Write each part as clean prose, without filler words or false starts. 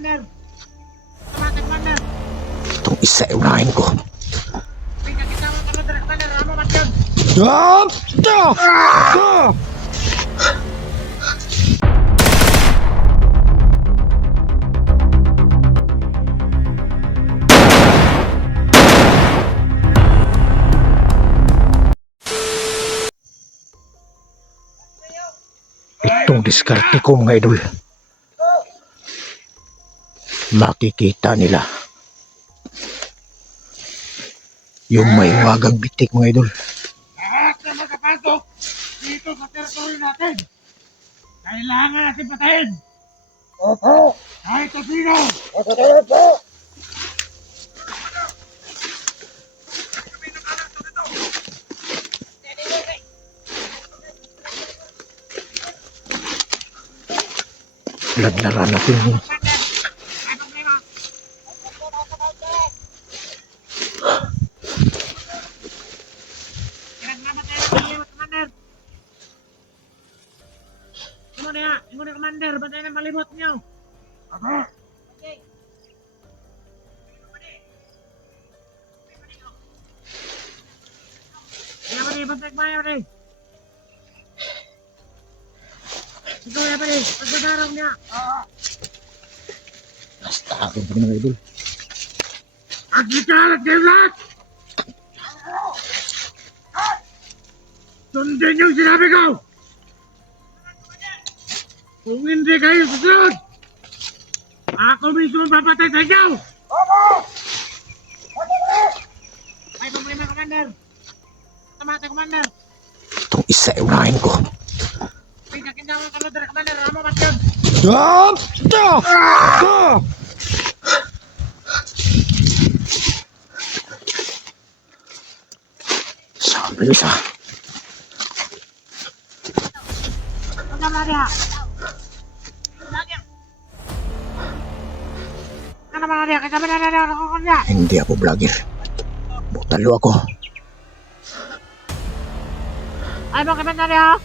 Commander! Automatic, Commander! Itong isa ay unahin ko. Pinagkitawang ka na, Commander! Ramo, Matyon! Itong diskarte ko mga idol. Makikita nila yung may wagang bitik mga idol. Lahat na magkapasok dito sa teritoryo natin! Kailangan natin patayin! Opo! Kahit sa sino! Opo! Laglaran natin yung Commander, bantayan ang malimot niyo. Ako. Okay. Kaya ba bantay mayo ni? Ikaw ya ba ni? Pagbadarong niya. basta ako mga idol. Agikalat kayo lahat! Sundin yung sinabi ko! Kung hindi kayo susunod, ako mismo papatay sa inyo! May problema, Commander! Automatic, Commander! Itong isa ay unahin ko. Pinagkitawang ka na, Commander! Ramo, Matyon! Sabi isa. Ano dia? Ano ba dia? Kita benar ada orang dia. Hindi ako vlogger. Butalo ako. Ay mo kita dia.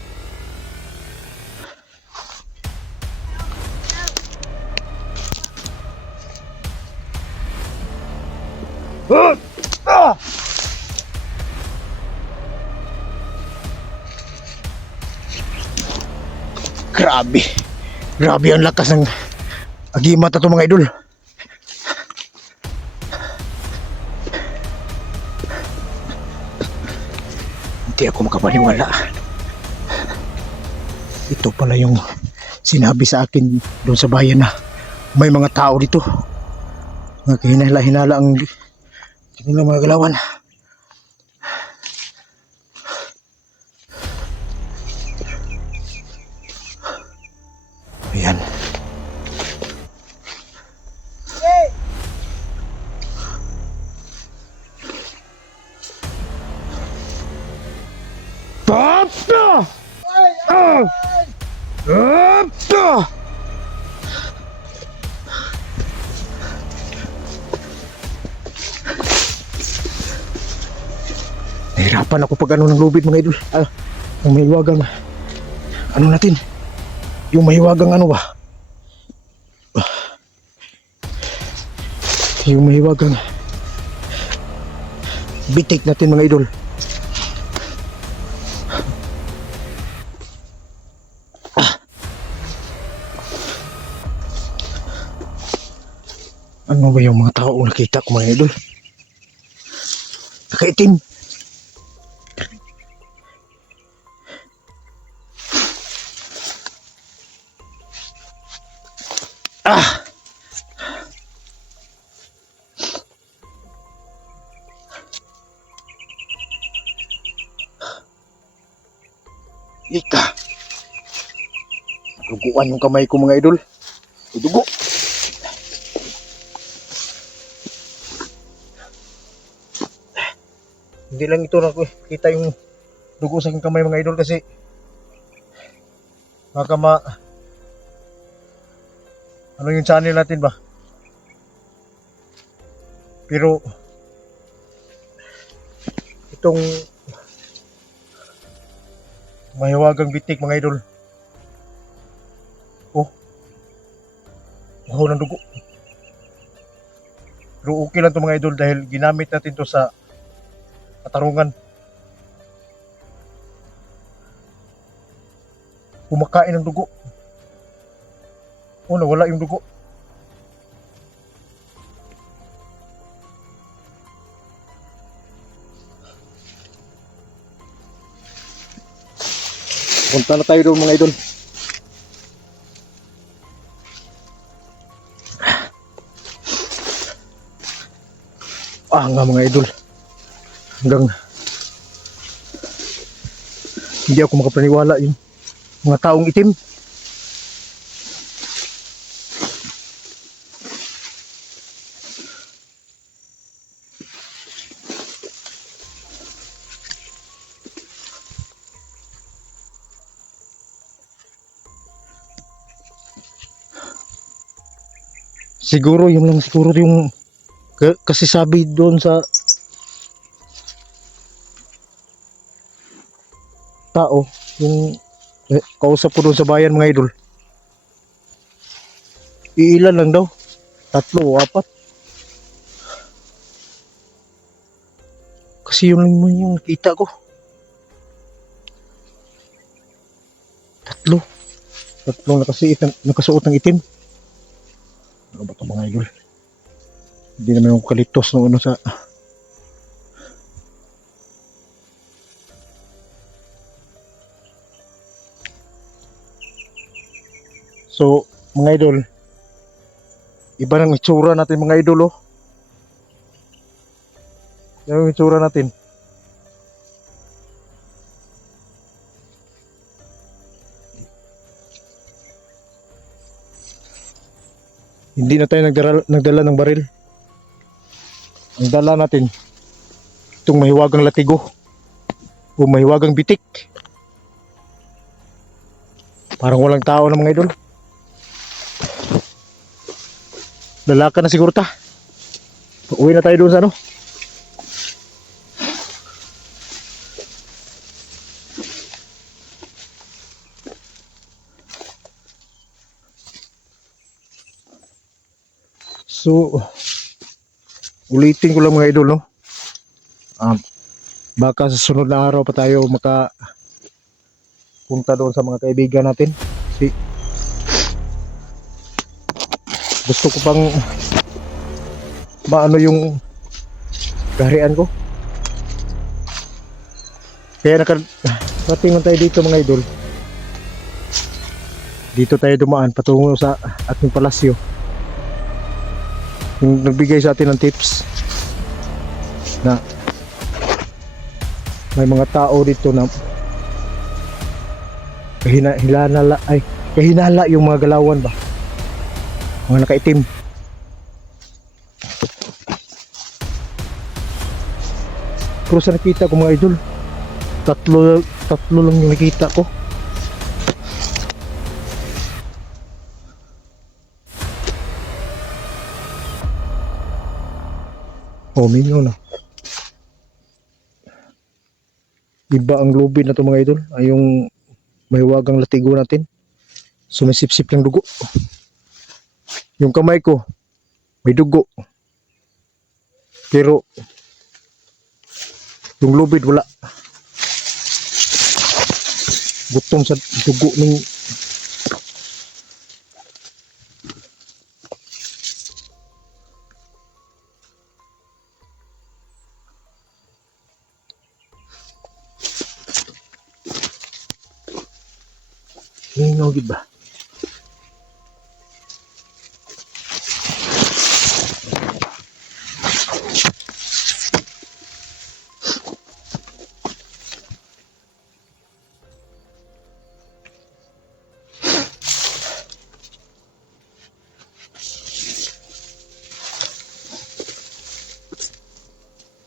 Grabe. Grabe ang lakas ng agimat na ito mga idol. Hindi ako makapaniwala. Ito pala yung sinabi sa akin doon sa bayan na may mga tao dito. Mga kahinala-hinala ang kanilang mga galawan. Ayan. Papa! Papa! Nahirapan ako pag ano ng lubid mga idol. Ang mahiwagang ano natin? Yung mahiwagang ano ba? Yung mahiwagang bitik natin mga idol. Ano ba yung mga tao nakita ko mga idol? Nakaitim. Ika. Duguan yung kamay ko mga idol. Dugo. Hindi lang ito nakita yung dugo sa aking kamay mga idol kasi baka ano yung channel natin ba? Pero itong mahiwagang bitik mga idol. Oh. Wow ng dugo. Pero okay lang to mga idol dahil ginamit natin to sa katarungan. Kumakain ng dugo. Oh, nawala yung dugo. Punta na tayo doon mga idol. Nga mga idol. Hanggang hindi ako makapaniwala yung mga taong itim. Siguro yun lang siguro yung kasi sabi doon sa tao yung kausap ko doon sa bayan mga idol, iilan lang daw, 3 o 4, kasi yun lang yung nakita ko, 3 nakasuot ng itim. Ano ba ito mga idol? Hindi naman yung kalitos no ano sa so mga idol, iba ng itsura natin mga idol. Yung itsura natin hindi na tayo nagdala ng baril. Ang dala natin itong mahiwagang latigo o mahiwagang bitik. Parang walang tao na mga idol. Lalaka na siguro ta. Uwi na tayo doon sa ano. So ulitin ko lang mga idol no. Baka sa sunod na araw pa tayo punta doon sa mga kaibigan natin. Si gusto ko pang maano yung gaharian ko. Kaya nakapating tayo dito mga idol. Dito tayo dumaan patungo sa ating palasyo. Yung nagbigay sa atin ng tips na may mga tao dito na kahinala yung mga galawan ba, mga nakaitim. Pero sa nakita ko mga idol, tatlo lang yung nakita ko. Oh, minyo na. Iba ang lubid na to mga idol. Ay yung mahiwagang latigo natin. Sumisip-sip ng dugo. Yung kamay ko, may dugo. Pero, yung lubid wala. Gutom sa dugo ng Hinaw gid ba?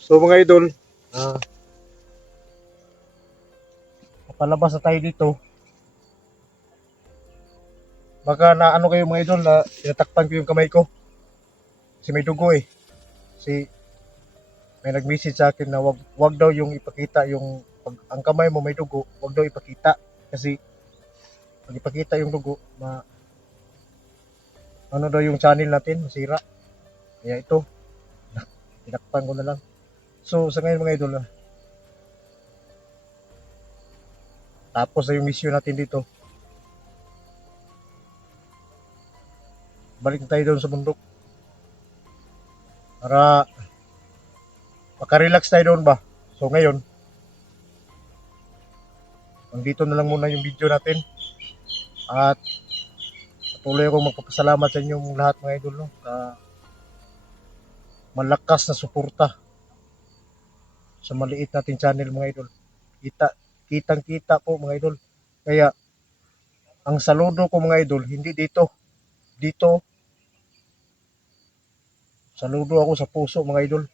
So mga idol, palabas na tayo dito. Baka na ano kayo mga idol na tinatakpan ko yung kamay ko. Kasi may dugo eh. Kasi may nag-message sa akin na wag daw yung ipakita yung pag ang kamay mo may dugo, wag daw ipakita kasi pag ipakita yung dugo, ano daw yung channel natin masira. Kaya ito, Tinakpan ko na lang. So sa ngayon mga idol, tapos na yung mission natin dito. Balik na tayo doon sa bundok. Para makarelax tayo doon ba. So ngayon, dito na lang muna yung video natin. At patuloy akong magpapasalamat sa inyong lahat mga idol. No? Malakas na suporta sa maliit nating channel mga idol. Kitang-kita po mga idol. Kaya ang saludo ko mga idol, hindi dito. Dito, saludo ako sa puso mga idol.